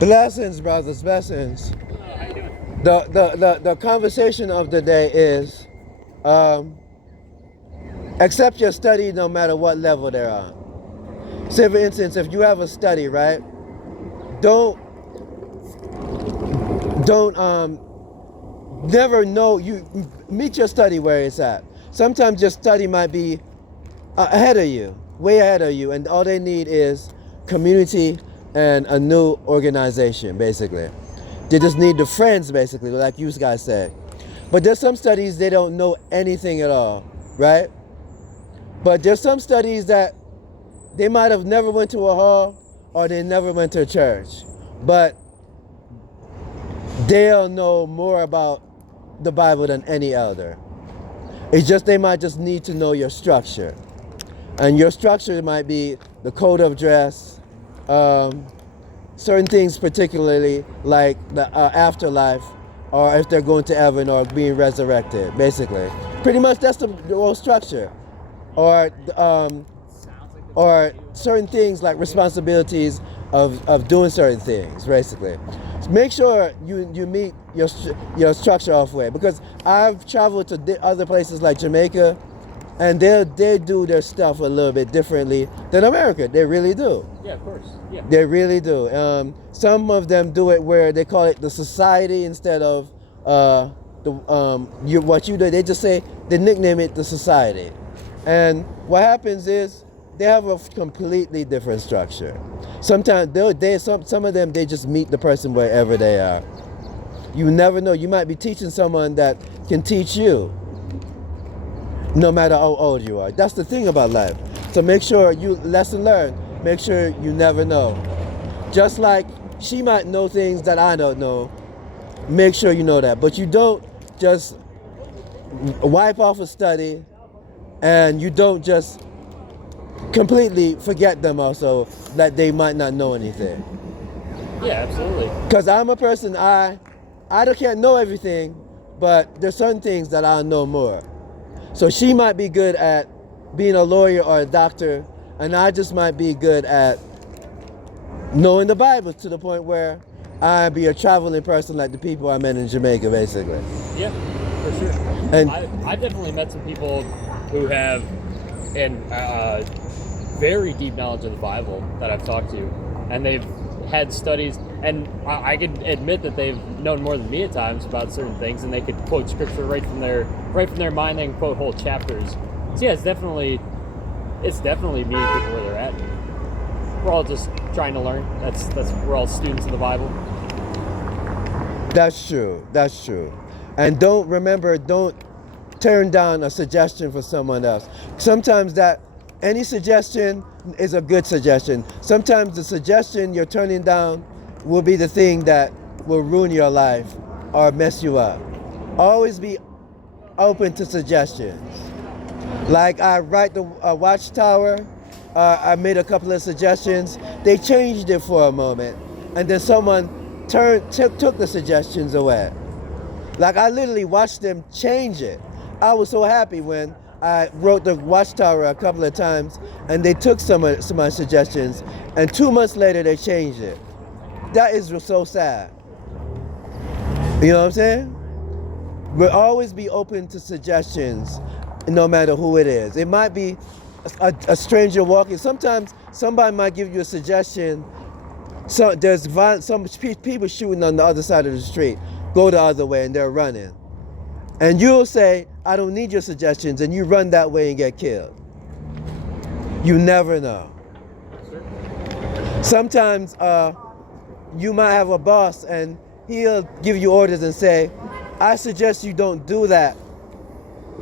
Blessings, brothers, blessings. How you doing? The conversation of the day is um, accept your study no matter what level they're on. Say, for instance, if you have a study, right? Don't don't never know you meet your study where it's at. Sometimes your study might be ahead of you, way ahead of you, and all they need is community and a new organization, basically. They just need the friends, basically, like you guys said. But there's some studies they don't know anything at all, right? But there's some studies that they might have never went to a hall or they never went to a church, but they'll know more about the Bible than any elder. It's just they might just need to know your structure. And your structure might be the code of dress, certain things particularly like the afterlife, or if they're going to heaven or being resurrected, basically. Pretty much that's the whole structure. Or certain things like responsibilities of doing certain things, basically. So make sure you meet your structure halfway, because I've traveled to other places like Jamaica, and they do their stuff a little bit differently than America. They really do. Yeah, of course. Yeah. They really do. Some of them do it where they call it the society instead of what you do. They just say they nickname it the society, and what happens is they have a completely different structure. Sometimes some of them they just meet the person wherever they are. You never know. You might be teaching someone that can teach you, no matter how old you are. That's the thing about life. So make sure you lesson learned. Make sure you never know. Just like she might know things that I don't know. Make sure you know that. But you don't just wipe off a study, and you don't just completely forget them also that they might not know anything. Yeah, absolutely. Because I'm a person, I can't know everything, but there's certain things that I'll know more. So she might be good at being a lawyer or a doctor, and I just might be good at knowing the Bible to the point where I'd be a traveling person like the people I met in Jamaica, basically. Yeah, for sure. And I've definitely met some people who have very deep knowledge of the Bible that I've talked to, and they've had studies, and I can admit that they've known more than me at times about certain things, and they could quote scripture right from their mind. They can quote whole chapters. So yeah, it's definitely meeting people where they're at. We're all just trying to learn. We're all students of the Bible. That's true. And don't turn down a suggestion for someone else. Sometimes any suggestion is a good suggestion. Sometimes the suggestion you're turning down will be the thing that will ruin your life or mess you up. Always be open to suggestions. Like I write the Watchtower, I made a couple of suggestions. They changed it for a moment, and then someone took the suggestions away. Like I literally watched them change it. I was so happy when I wrote the Watchtower a couple of times, and they took some of my suggestions, and 2 months later they changed it. That is so sad. You know what I'm saying? We'll always be open to suggestions, no matter who it is. It might be a stranger walking. Sometimes somebody might give you a suggestion. So there's some people shooting on the other side of the street. Go the other way, and they're running. And you'll say, I don't need your suggestions, and you run that way and get killed. You never know. Sometimes you might have a boss, and he'll give you orders and say, I suggest you don't do that,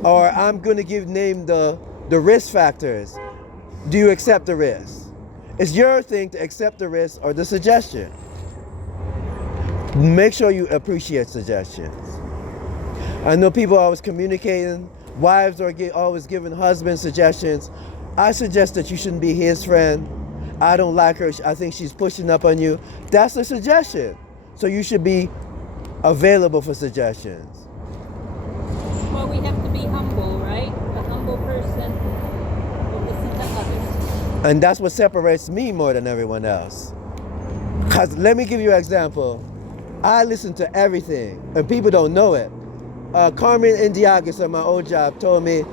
or I'm going to name the risk factors. Do you accept the risk? It's your thing to accept the risk or the suggestion. Make sure you appreciate suggestions. I know people are always communicating. Wives are always giving husbands suggestions. I suggest that you shouldn't be his friend. I don't like her. I think she's pushing up on you. That's a suggestion. So you should be available for suggestions. Well, we have to be humble, right? A humble person will listen to others. And that's what separates me more than everyone else. Cause let me give you an example. I listen to everything, and people don't know it. Carmen Indiagas at my old job told me,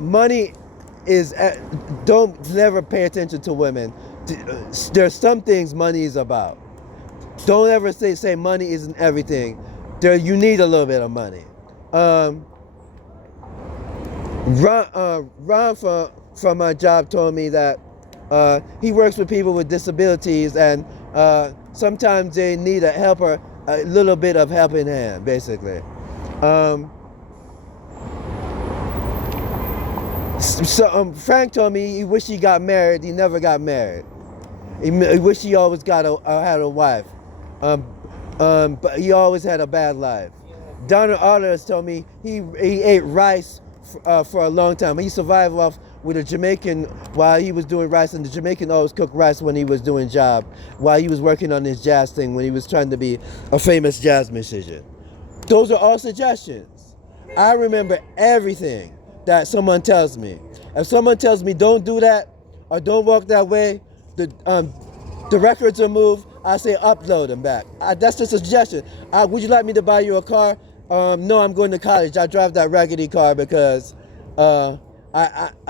money is don't never pay attention to women. There's some things money is about. Don't ever say money isn't everything. You need a little bit of money. Ron from my job told me that he works with people with disabilities, and sometimes they need a helper, a little bit of helping hand, basically. Frank told me he wished he got married. He never got married. He wished he always had a wife, but he always had a bad life. Donald Arthurs told me he ate rice for a long time. He survived off with a Jamaican while he was doing rice, and the Jamaican always cooked rice when he was doing job, while he was working on his jazz thing, when he was trying to be a famous jazz musician. Those are all suggestions. I remember everything that someone tells me. If someone tells me don't do that or don't walk that way, the records are moved, I say upload them back. That's just a suggestion. Would you like me to buy you a car? No, I'm going to college. I drive that raggedy car because I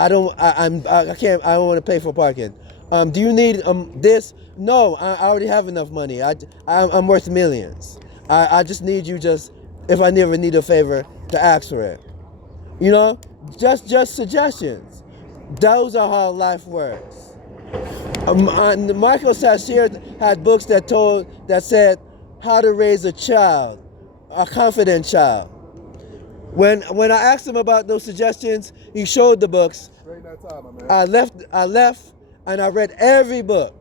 don't want to pay for parking. Do you need this? No, I already have enough money. I'm worth millions. I just need you if I never need a favor to ask for it. You know, just suggestions. Those are how life works. Michael Sasheer had books that said how to raise a child, a confident child. When I asked him about those suggestions, he showed the books. I left and I read every book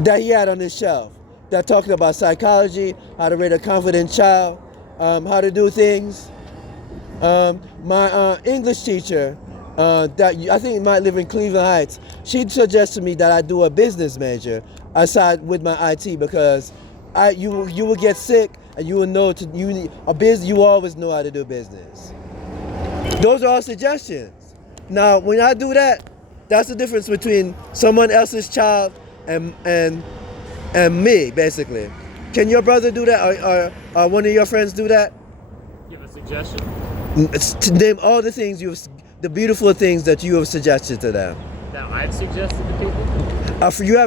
that he had on his shelf that talked about psychology, how to raise a confident child, how to do things. My English teacher, that I think might live in Cleveland Heights, she suggested me that I do a business major aside with my IT, because you will get sick and you will know you always know how to do business. Those are all suggestions. Now, when I do that, that's the difference between someone else's child and me, basically. Can your brother do that, or one of your friends do that? Give a suggestion. To name all the things the beautiful things that you have suggested to them. That I've suggested to people? You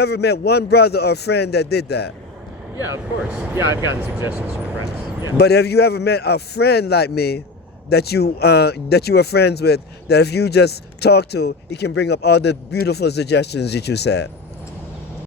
ever met one brother or friend that did that? Yeah, of course. Yeah, I've gotten suggestions from friends. Yeah. But have you ever met a friend like me that you were friends with, that if you just talk to, he can bring up all the beautiful suggestions that you said?